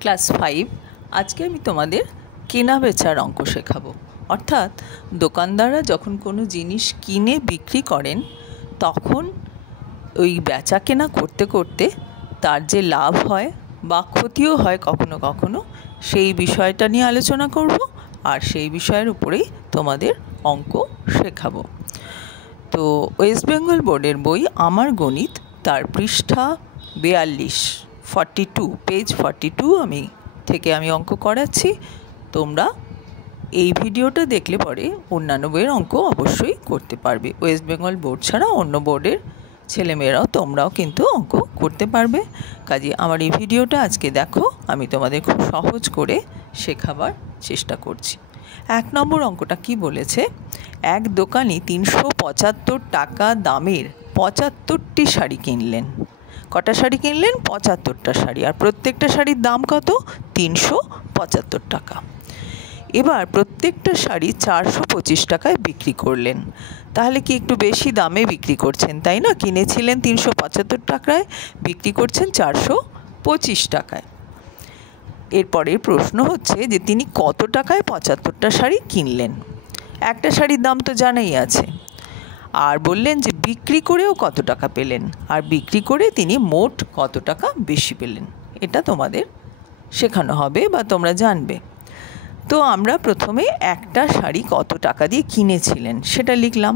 Class 5 আজকে আমি তোমাদের কেনা বেচার অঙ্ক শেখাবো। অর্থাৎ দোকানদাররা যখন কোনো জিনিস কিনে বিক্রি করেন তখন ওই বেচা কেনা করতে করতে তার যে লাভ হয় বা ক্ষতিও হয় কখনো কখনো, সেই বিষয়টা নিয়ে আলোচনা করব আর সেই বিষয়ের উপরেই তোমাদের অঙ্ক শেখাবো। তো ওয়েস্ট বেঙ্গল বোর্ডের বই আমার গণিত তার পৃষ্ঠা 42 পেজ 42 আমি অঙ্ক করাচ্ছি। তোমরা এই ভিডিওটা দেখলে পরে অন্যান্য বইয়ের অঙ্ক অবশ্যই করতে পারবে। ওয়েস্ট বেঙ্গল বোর্ড ছাড়া অন্য বোর্ডের ছেলেমেয়েরাও তোমরাও কিন্তু অঙ্ক করতে পারবে। কাজে আমার এই ভিডিওটা আজকে দেখো, আমি তোমাদের খুব সহজ করে শেখাবার চেষ্টা করছি। 1 নম্বর অঙ্কটা কি বলেছে, এক দোকানি 375 টাকা দামের 75টি শাড়ি কিনলেন। কটা শাড়ি কিনলেন? 75টা শাড়ি। আর প্রত্যেকটা শাড়ির দাম কত? 375 টাকা। এবার প্রত্যেকটা শাড়ি 425 টাকায় বিক্রি করলেন। তাহলে কি একটু বেশি দামে বিক্রি করছেন, তাই না? কিনেছিলেন 375 টাকায়, বিক্রি করছেন 425 টাকায়। এরপরের প্রশ্ন হচ্ছে যে তিনি কত টাকায় 75টা শাড়ি কিনলেন। একটা শাড়ির দাম তো জানাই আছে, আর বললেন যে বিক্রি করেও কত টাকা পেলেন, আর বিক্রি করে তিনি মোট কত টাকা বেশি পেলেন। এটা তোমাদের শেখানো হবে বা তোমরা জানবে। তো আমরা প্রথমে একটা শাড়ি কত টাকা দিয়ে কিনেছিলেন সেটা লিখলাম।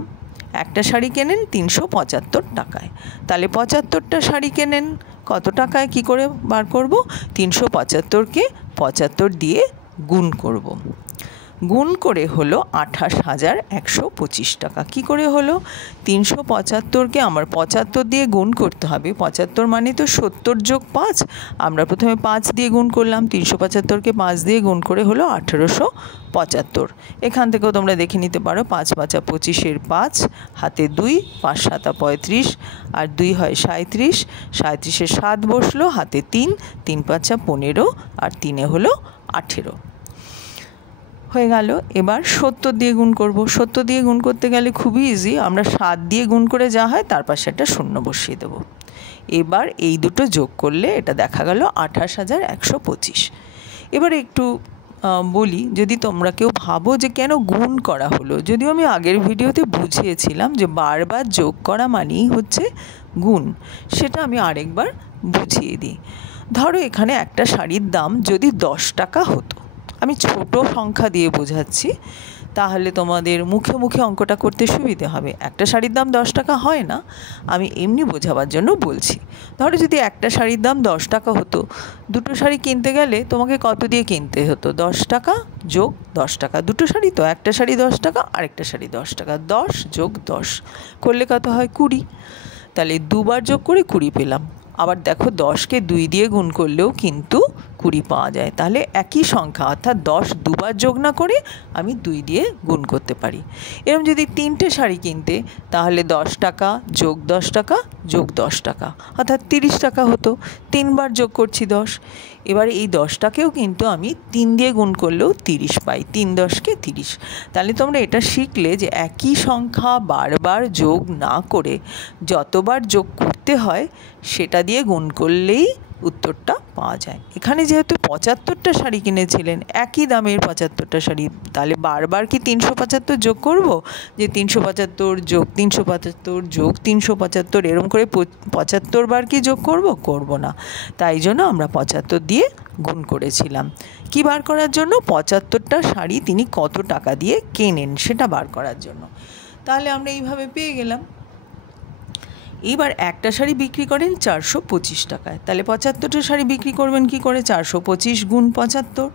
একটা শাড়ি কেনেন 375 টাকায়, তাহলে 75টা শাড়ি কেনেন কত টাকায়? কি করে বার করব? 375কে 75 দিয়ে গুণ করব। গুণ করে হলো 28,125 টাকা। কি করে হলো? 375কে আমার 75 দিয়ে গুণ করতে হবে। 75 মানে তো 70 যোগ 5। আমরা প্রথমে 5 দিয়ে গুণ করলাম। 375কে 5 দিয়ে গুণ করে হলো 1875। এখান থেকেও তোমরা দেখে নিতে পারো। 5 5 25, 5 হাতে 2, 5 7 35, আর 2 হয় 37, 37-এ 7 বসলো, হাতে 3, 3 5 15, আর 3-এ হলো 18 হয়ে গেল। এবার 70 দিয়ে গুণ করব। 70 দিয়ে গুণ করতে গেলে খুবই ইজি, আমরা 7 দিয়ে গুণ করে যা হয় তার পাশে একটা শূন্য বসিয়ে দেব। এবার এই দুটো যোগ করলে এটা দেখা গেল 28,125। এবার একটু বলি, যদি তোমরা কেউ ভাবো যে কেন গুণ করা হলো, যদিও আমি আগের ভিডিওতে বুঝিয়েছিলাম যে বারবার যোগ করা মানেই হচ্ছে গুণ, সেটা আমি আরেকবার বুঝিয়ে দিই। ধরো এখানে একটা শাড়ির দাম যদি 10 টাকা হতো, আমি ছোট সংখ্যা দিয়ে বোঝাচ্ছি, তাহলে তোমাদের মুখে মুখে অঙ্কটা করতে সুবিধে হবে। একটা শাড়ির দাম 10 টাকা হয় না, আমি এমনি বোঝাবার জন্য বলছি। ধরো যদি একটা শাড়ির দাম 10 টাকা হতো, দুটো শাড়ি কিনতে গেলে তোমাকে কত দিয়ে কিনতে হতো? 10 টাকা যোগ 10 টাকা। দুটো শাড়ি তো, একটা শাড়ি 10 টাকা, আরেকটা শাড়ি 10 টাকা। 10 যোগ 10 করলে কত হয়? 20। তাহলে দুবার যোগ করে 20 পেলাম। আবার দেখো 10কে 2 দিয়ে গুণ করলেও কিন্তু 20 পাওয়া যায়। তাহলে একই সংখ্যা, অর্থাৎ 10 দুবার যোগ না করে আমি 2 দিয়ে গুণ করতে পারি। এরকম যদি 3টে শাড়ি কিনতে, তাহলে 10 টাকা যোগ 10 টাকা যোগ 10 টাকা, অর্থাৎ 30 টাকা হতো। 3বার যোগ করছি 10। এবার এই 10টাকেও কিন্তু আমি 3 দিয়ে গুণ করলেও 30 পাই। 3 10কে 30। তাহলে তোমরা এটা শিখলে যে একই সংখ্যা বারবার যোগ না করে যতবার যোগ করতে হয় সেটা দিয়ে গুণ করলেই উত্তরটা পাওয়া যায়। এখানে যেহেতু 75টা শাড়ি কিনেছিলেন, একই দামের 75টা শাড়ি, তাহলে বারবার কি 375 যোগ করব? যে 375 যোগ 375 যোগ 375 এরকম করে 75 বার কি যোগ করব? করব না। তাই জন্য আমরা 75 দিয়ে গুণ করেছিলাম। কি বার করার জন্য? 75টা শাড়ি তিনি কত টাকা দিয়ে কেনেন সেটা বার করার জন্য। তাহলে আমরা এইভাবে পেয়ে গেলাম। এবার একটা শাড়ি বিক্রি করেন 425 টাকায়, তাহলে 75টা শাড়ি বিক্রি করবেন কি করে? 425 গুণ 75,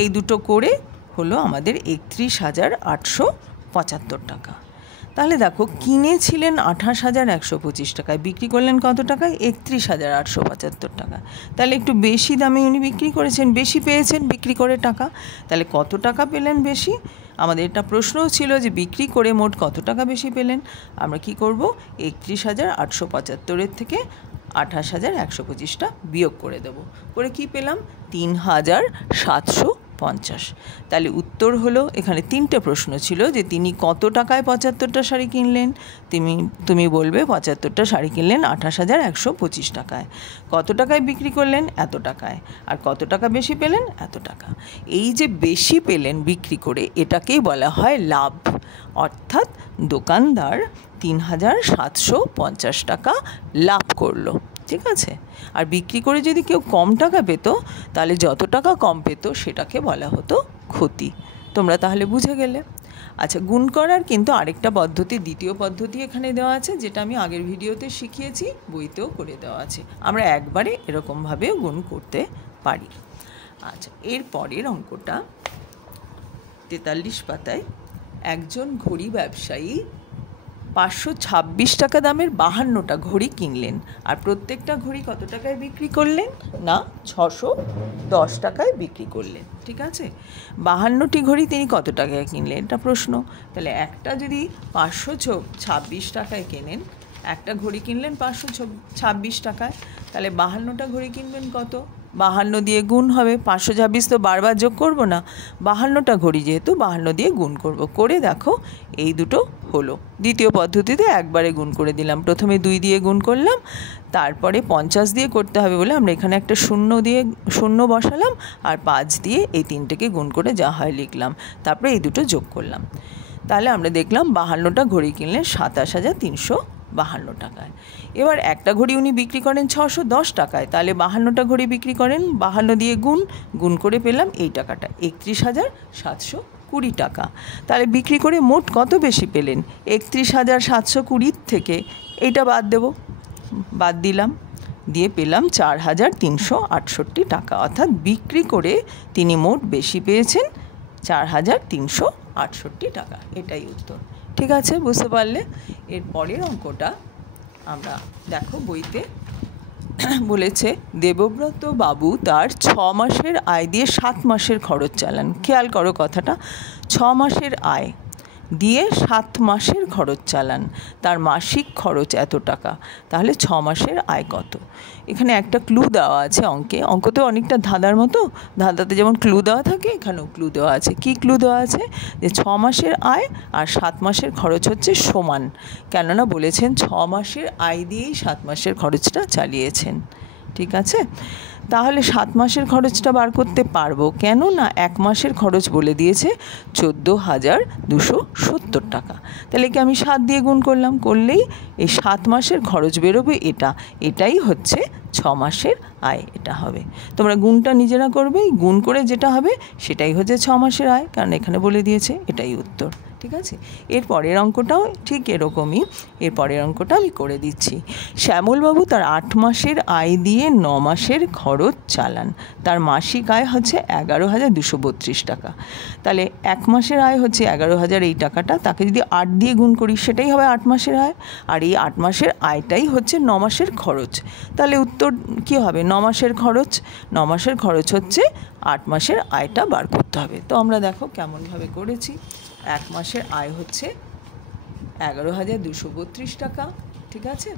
এই দুটো করে হলো আমাদের 31,875 টাকা। তাহলে দেখো কিনেছিলেন 28,125 টাকায়, বিক্রি করলেন কত টাকায়? 31,875 টাকা। তাহলে একটু বেশি দামে উনি বিক্রি করেছেন, বেশি পেয়েছেন বিক্রি করে টাকা। তাহলে কত টাকা পেলেন বেশি? আমাদের এটা প্রশ্নও ছিল যে বিক্রি করে মোট কত টাকা বেশি পেলেন। আমরা কি করব? 31,875 থেকে 28,125টা বিয়োগ করে দেব। করে কি পেলাম? 3,725 50। তাহলে উত্তর হলো, এখানে 3টে প্রশ্ন ছিল যে তিনি কত টাকায় 75টা শাড়ি কিনলেন। তুমি বলবে 75টা শাড়ি কিনলেন 28,125 টাকায়। কত টাকায় বিক্রি করলেন? এত টাকায়। আর কত টাকা বেশি পেলেন? এত টাকা। এই যে বেশি পেলেন বিক্রি করে, এটাকেই বলা হয় লাভ। অর্থাৎ দোকানদার 3,750 টাকা লাভ করলো। ঠিক আছে। আর বিক্রি করে যদি কেউ কম টাকা পেত, তাহলে যত টাকা কম পেত সেটাকে বলা হতো ক্ষতি। তোমরা তাহলে বুঝে গেলে। আচ্ছা, গুণ করার কিন্তু আরেকটা পদ্ধতি, দ্বিতীয় পদ্ধতি এখানে দেওয়া আছে, যেটা আমি আগের ভিডিওতে শিখিয়েছি, বইতেও করে দেওয়া আছে। আমরা একবারে এরকমভাবেও গুণ করতে পারি। আচ্ছা, এর পরের অঙ্কটা 43 পাতায়। একজন ঘড়ি ব্যবসায়ী 526 টাকা দামের 52টা ঘড়ি কিনলেন। আর প্রত্যেকটা ঘড়ি কত টাকায় বিক্রি করলেন? না, 610 টাকায় বিক্রি করলেন। ঠিক আছে। 52টি ঘড়ি তিনি কত টাকায় কিনলেন, এটা প্রশ্ন। তাহলে একটা যদি 526 টাকায় কেনেন, একটা ঘড়ি কিনলেন 526 টাকায়, তাহলে 52টা ঘড়ি কিনবেন কত? 52 দিয়ে গুণ হবে। 526 তো বারবার যোগ করব না, 52টা ঘড়ি যেহেতু 52 দিয়ে গুণ করব। করে দেখো এই দুটো হলো। দ্বিতীয় পদ্ধতিতে একবারে গুণ করে দিলাম। প্রথমে 2 দিয়ে গুণ করলাম, তারপরে 50 দিয়ে করতে হবে বলে আমরা এখানে একটা শূন্য বসালাম, আর 5 দিয়ে এই 3টেকে গুণ করে যা হয় লিখলাম। তারপরে এই দুটো যোগ করলাম। তাহলে আমরা দেখলাম 52টা ঘড়ি কিনলেন 27,352 টাকায়। এবার একটা ঘড়ি উনি বিক্রি করেন 610 টাকায়, তাহলে 52টা ঘড়ি বিক্রি করেন, 52 দিয়ে গুণ করে পেলাম এই টাকাটা, 31,720 টাকা। তাহলে বিক্রি করে মোট কত বেশি পেলেন? 31,720 থেকে এইটা বাদ দিলাম, দিয়ে পেলাম 4,368 টাকা। অর্থাৎ বিক্রি করে তিনি মোট বেশি পেয়েছেন 4,368 টাকা। এটাই উত্তর। ঠিক আছে, বুঝতে পারলে? এর পরের অঙ্কটা আমরা দেখো বইতে বলেছে, দেবব্রত বাবু তার 6 মাসের আয় দিয়ে 7 মাসের খরচ চালান। খেয়াল করো কথাটা, 6 মাসের আয় দিয়ে 7 মাসের খরচ চালান, তার মাসিক খরচ এত টাকা। তাহলে 6 মাসের আয় কত? এখানে একটা ক্লু দেওয়া আছে অঙ্কে। অঙ্ক তো অনেকটা ধাঁধার মতো, ধাঁধাতে যেমন ক্লু দেওয়া থাকে, এখানেও ক্লু দেওয়া আছে। কি ক্লু দেওয়া আছে? যে 6 মাসের আয় আর 7 মাসের খরচ হচ্ছে সমান। কেননা বলেছেন 6 মাসের আয় দিয়েই 7 মাসের খরচটা চালিয়েছেন। ঠিক আছে। তাহলে 7 মাসের খরচটা বার করতে পারবো, কেন না 1 মাসের খরচ বলে দিয়েছে 14,270 টাকা। তাহলে কি আমি 7 দিয়ে গুণ করলেই এই 7 মাসের খরচ বেরোবে। এটাই হচ্ছে 6 মাসের আয়, এটা হবে। তোমরা গুণটা নিজেরা করবে, গুণ করে যেটা হবে সেটাই হচ্ছে 6 মাসের আয়, কারণ এখানে বলে দিয়েছে। এটাই উত্তর। ঠিক আছে। এর পরের অঙ্কটাও ঠিক এরকমই। এর পরের অঙ্কটা আমি করে দিচ্ছি। শ্যামলবাবু তার 8 মাসের আয় দিয়ে 9 মাসের খরচ চালান, তার মাসিক আয় হচ্ছে 11,232 টাকা। তাহলে 1 মাসের আয় হচ্ছে 11,000, এই টাকাটা, তাকে যদি 8 দিয়ে গুণ করি সেটাই হবে 8 মাসের আয়। আর এই 8 মাসের আয়টাই হচ্ছে 9 মাসের খরচ। তাহলে উত্তর কী হবে? 9 মাসের খরচ। 9 মাসের খরচ হচ্ছে 8 মাসের আয়টা বার করতে হবে। তো আমরা দেখো কেমনভাবে করেছি। 1 মাসের আয় হচ্ছে 11,232 টাকা। ঠিক আছে।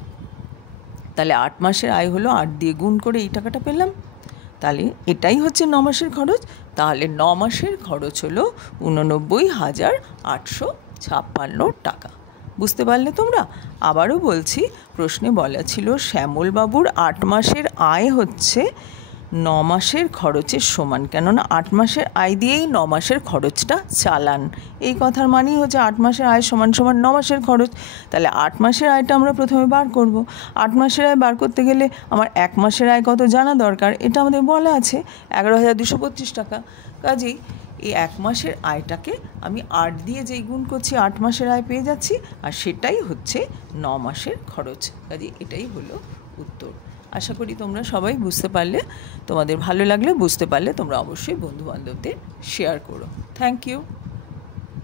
তাহলে 8 মাসের আয় হলো, 8 দিয়ে গুণ করে এই টাকাটা পেলাম। তাহলে এটাই হচ্ছে 9 মাসের খরচ। তাহলে 9 মাসের খরচ হলো 89,856 টাকা। বুঝতে পারলে তোমরা? আবারও বলছি, প্রশ্নে বলা ছিল শ্যামলবাবুর 8 মাসের আয় হচ্ছে 9 মাসের খরচের সমান। কেননা 8 মাসের আয় দিয়েই 9 মাসের খরচটা চালান। এই কথার মানেই হচ্ছে 8 মাসের আয় সমান 9 মাসের খরচ। তাহলে 8 মাসের আয়টা আমরা প্রথমে বার করব। 8 মাসের আয় বার করতে গেলে আমার 1 মাসের আয় কত জানা দরকার, এটা আমাদের বলা আছে 11,225 টাকা। কাজেই এই 1 মাসের আয়টাকে আমি 8 দিয়ে যেই গুণ করছি 8 মাসের আয় পেয়ে যাচ্ছি, আর সেটাই হচ্ছে 9 মাসের খরচ। কাজেই এটাই হলো উত্তর। আশা করি তোমরা সবাই বুঝতে পারলে। তোমাদের ভালো লাগলে, বুঝতে পারলে তোমরা অবশ্যই বন্ধুবান্ধবদের শেয়ার করো। Thank you.